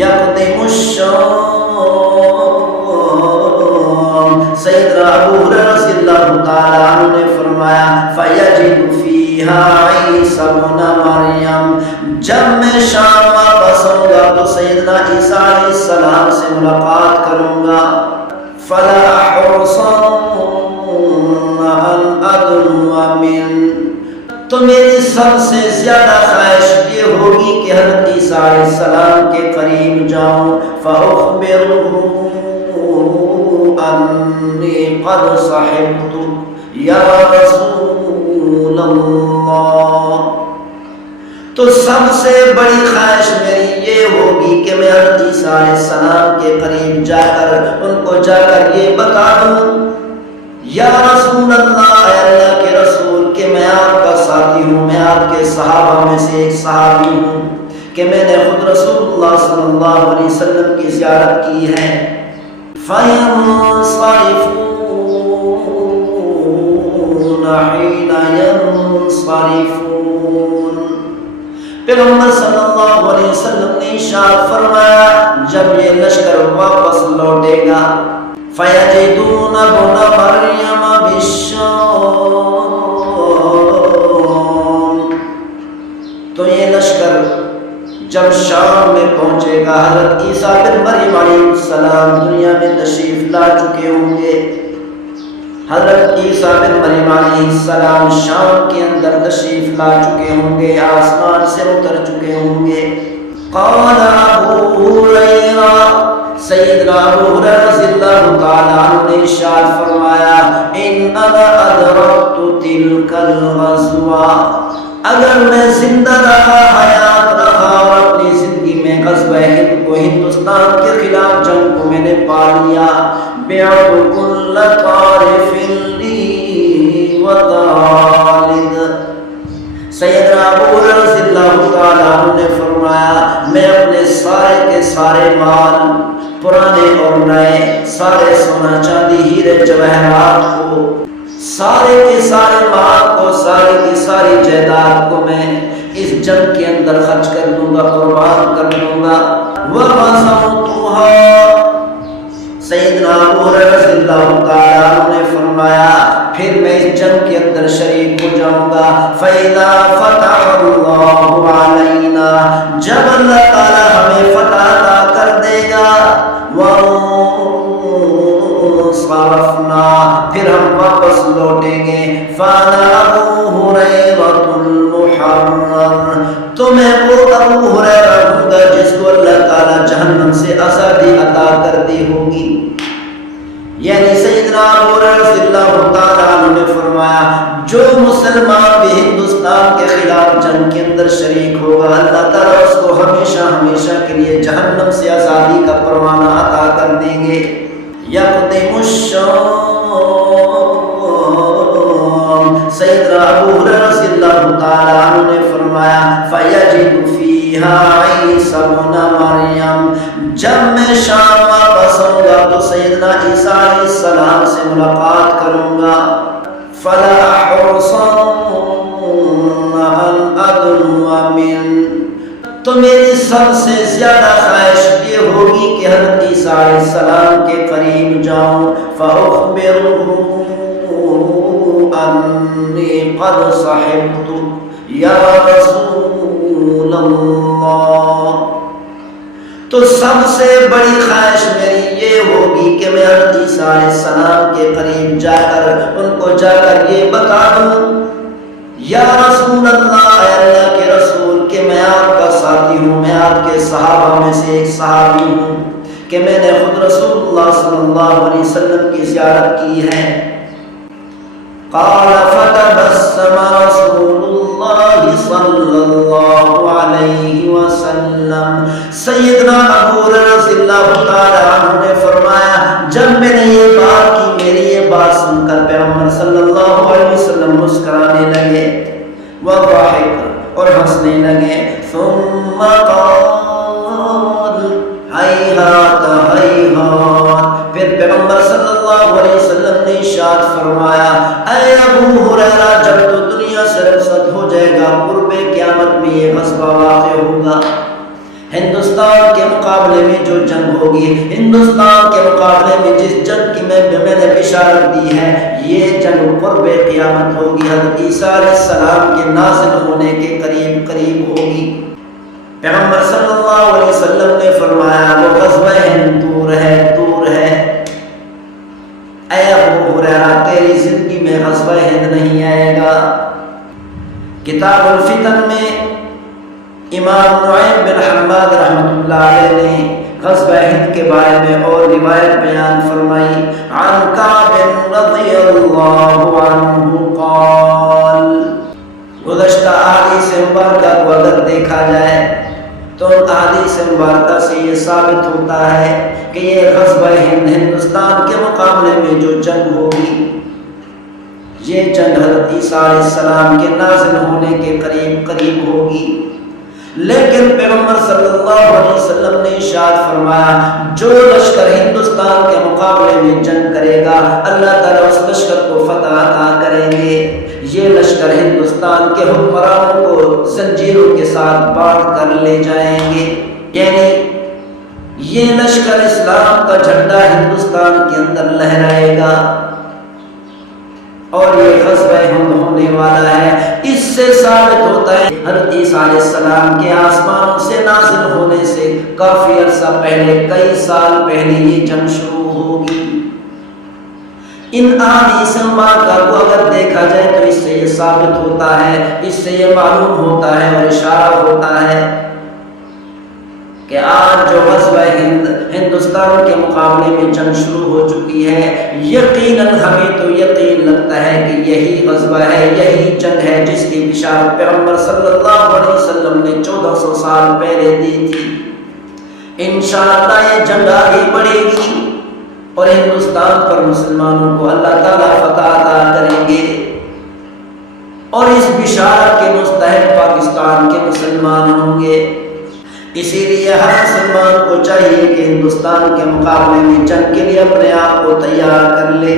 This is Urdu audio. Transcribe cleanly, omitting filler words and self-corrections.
یقدم الشام، سیدنا ابو ہریرہ رضی اللہ تعالیٰ عنہ نے فرمایا فیجد فیہا عیسی ابن مریم، جب میں شام واپس آؤں گا تو سیدنا عیسیٰ علیہ السلام سے ملاقات کروں گا، فلا احرصن ان ادنو من، تو میری سب سے زیادہ خواہش یہ ہوگی کہ حضرت عیسیٰ علیہ السلام کے قریب جاؤں، فاخبرہ انی قد صحبت یا رسول اللہ، تو سب سے بڑی خواہش میری یہ ہوگی کہ میں حضرت عیسیٰ علیہ السلام کے قریب جا کر ان کو جا کر یہ بتا دوں یا رسول اللہ، اے اللہ کے رسول، کہ میں آپ کا ساتھی ہوں، میں آپ کے صحابہ میں سے ایک صحابی ہوں، کہ میں نے خود رسول اللہ صلی اللہ علیہ وسلم کی زیارت کی ہے۔ فَيَنصَرِفُونَ حِينَ يَنصَرِفُونَ، پیغمبر صلی اللہ علیہ وسلم نے ارشاد فرمایا جب یہ لشکر واپس لوٹے گا، فَيَجِدُونَ ابْنَ مَرْيَمَ بِالشَّامِ، تو یہ لشکر جب شام میں پہنچے گا، حضرت عیسیٰ بن مریم علیہ السلام دنیا میں تشریف لا چکے ہوں گے، حضرت عیسیٰ بن مریم علیہ السلام شام کے اندر تشریف لا چکے ہوں گے، آسمان سے اتر چکے ہوں گے۔ قال ابو ہریرہ، سیدنا ابو ہریرہ رضی اللہ تعالیٰ عنہ نے ارشاد فرمایا ان انا ادرکت تلک الغزوہ، اگر میں زندہ رہا، حیات رہا اور اپنی زندگی میں غزوہ ہند کو، ہندوستان کے خلاف جنگ کو میں نے پا لیا، بعت کل طارف لی وطالد، سیدنا ابو ہریرہ رضی اللہ تعالیٰ عنہ نے فرمایا میں اپنے سارے کے سارے مال، پرانے اور نئے، سارے سونا چاندی ہیرے جواہرات کو، سارے کے سارے مال کو، ساری کی ساری جائیداد کو میں اس جنگ کے اندر خرچ کر دوں گا، قربان کر دوں گا۔ وَغَزَوْتُهَا، سیدنا ابو ہریرہ رضی اللہ تعالیٰ عنہ نے فرمایا پھر میں اس جنگ کے اندر شریک ہو جاؤں گا، فَإِذَا فَتَحَ اللَّهُ عَلَيْنَا، جب اللہ تعالیٰ ہمیں فتح عطا کر دے گا، وَانصَرَفْنَا، پھر ہم واپس لوٹیں گے، فَأَنَا أَبُو هُرَيْرَةُ الْمُحَرَّرُ، تو میں وہ ابو ہریرہ ہوں گا جس کو اللہ تعالیٰ جہنم سے آزادی عطا کر دی ہوگی۔ یعنی سیدنا ابو ہریرہ رضی اللہ تعالیٰ عنہ نے فرمایا جو مسلمان بھی ہندوستان کے خلاف جنگ کے اندر شریک ہوگا، اللہ تعالیٰ اس کو ہمیشہ ہمیشہ کے لیے جہنم سے آزادی کا پروانہ عطا کر دیں گے۔ یقدم الشام، سیدنا ابو ہریرہ رضی اللہ تعالیٰ عنہ نے فرمایا فیجد فیہا عیسی ابن مریم، جب میں شام واپس آؤں گا تو سیدنا عیسیٰ علیہ السلام سے ملاقات کروں گا، فلا احرصن ان ادنو من، تو میری سب سے زیادہ خواہش یہ ہوگی کہ حضرت عیسیٰ علیہ السلام کے قریب جاؤں، فاخبرہ انی قد صحبت یا رسول اللہ، تو سب سے بڑی خواہش میری یہ ہوگی کہ میں حضرت عیسیٰ علیہ السلام کے قریب جا کر ان کو جا کر یہ بتا دوں یا رسول اللہ، اے اللہ کے رسول، کہ میں آپ کا ساتھی ہوں، میں آپ کے صحابہ میں سے ایک صحابی ہوں، کہ میں نے خود رسول اللہ صلی اللہ علیہ وسلم کی زیارت کی ہے۔ قال فتبسم رسول اللہ صلی اللہ علیہ وسلم، سیدنا ابو ہریرہ رضی اللہ تعالیٰ عنہ نے فرمایا جب میں نے یہ بات کی، میری یہ بات سن کر پیغمبر صلی اللہ علیہ وسلم مسکرانے لگے، وضحک، اور ہنسنے لگے، ثم قال ہیہات ہیہات، پھر پیغمبر صلی اللہ علیہ وسلم نے ارشاد فرمایا اے ابو ہریرہ جب تو دنیا سے رخصت ہو جائے گا، قرب قیامت میں یہ غزوہ واقع ہوگا، ہندوستان کے کے مقابلے میں جو جنگ ہوگی، ہندوستان کے مقابلے میں جس جنگ کی میں نے بشارت دی ہے، یہ جنگ قرب قیامت ہوگی، حضرت عیسیٰ علیہ السلام کے نازل ہونے کے قریب قریب ہوگی۔ پیغمبر صلی اللہ علیہ وسلم نے فرمایا وہ غزوہ ہند دور ہے، دور ہے۔ اے ابو ہریرہ تیری زندگی میں غزوہ ہند نہیں آئے گا۔ کتاب الفتن میں امام نعیم بن حماد رحمۃ اللہ علیہ نے غزوہ ہند کے بارے میں اور روایت بیان فرمائی، عن کعب رضی اللہ عنہ قال، گزشتہ احادیث مبارکہ کو اگر دیکھا جائے تو احادیث مبارکہ سے یہ ثابت ہوتا ہے کہ یہ غزوہ ہند ہندوستان کے مقابلے میں جو جنگ ہوگی، یہ جنگ حضرت عیسیٰ علیہ السلام کے نازل ہونے کے قریب قریب ہوگی۔ لیکن پیغمبر صلی اللہ علیہ وسلم نے ارشاد فرمایا جو لشکر ہندوستان کے مقابلے میں جنگ کرے گا اللہ تعالیٰ اس لشکر کو فتح عطا کریں گے۔ یہ لشکر ہندوستان کے حکمرانوں کو زنجیروں کے ساتھ باندھ کر لے جائیں گے، یعنی یہ لشکر اسلام کا جھنڈا ہندوستان کے اندر لہرائے گا، اور یہ غزوہ ہند ہونے والا ہے۔ اس سے ثابت ہوتا ہے حضرت عیسیٰ علیہ السلام کے آسمانوں سے نازل ہونے سے کافی عرصہ پہلے، کئی سال پہلے یہ جنگ شروع ہوگی۔ ان احادیث مبارکہ کو اگر دیکھا جائے تو اس سے یہ ثابت ہوتا ہے، اس سے یہ معلوم ہوتا ہے اور اشارہ ہوتا ہے کہ آج جو غزوہ ہند ہندوستان کے مقابلے میں جنگ شروع ہو چکی ہے، یقیناً ہمیں تو یقین لگتا ہے کہ یہی غزوہ ہے، یہی جنگ ہے جس کی بشارت پیغمبر صلی اللہ علیہ وسلم نے 1400 سال پہلے دی تھی۔ انشاءاللہ یہ جنگ آگے بڑھے گی اور ہندوستان پر مسلمانوں کو اللہ تعالیٰ فتح عطا کریں گے، اور اس بشارت کے مستحق پاکستان کے مسلمان ہوں گے۔ اسی لیے ہر مسلمان کو چاہیے کہ ہندوستان کے مقابلے میں جنگ کے لیے اپنے آپ کو تیار کر لے۔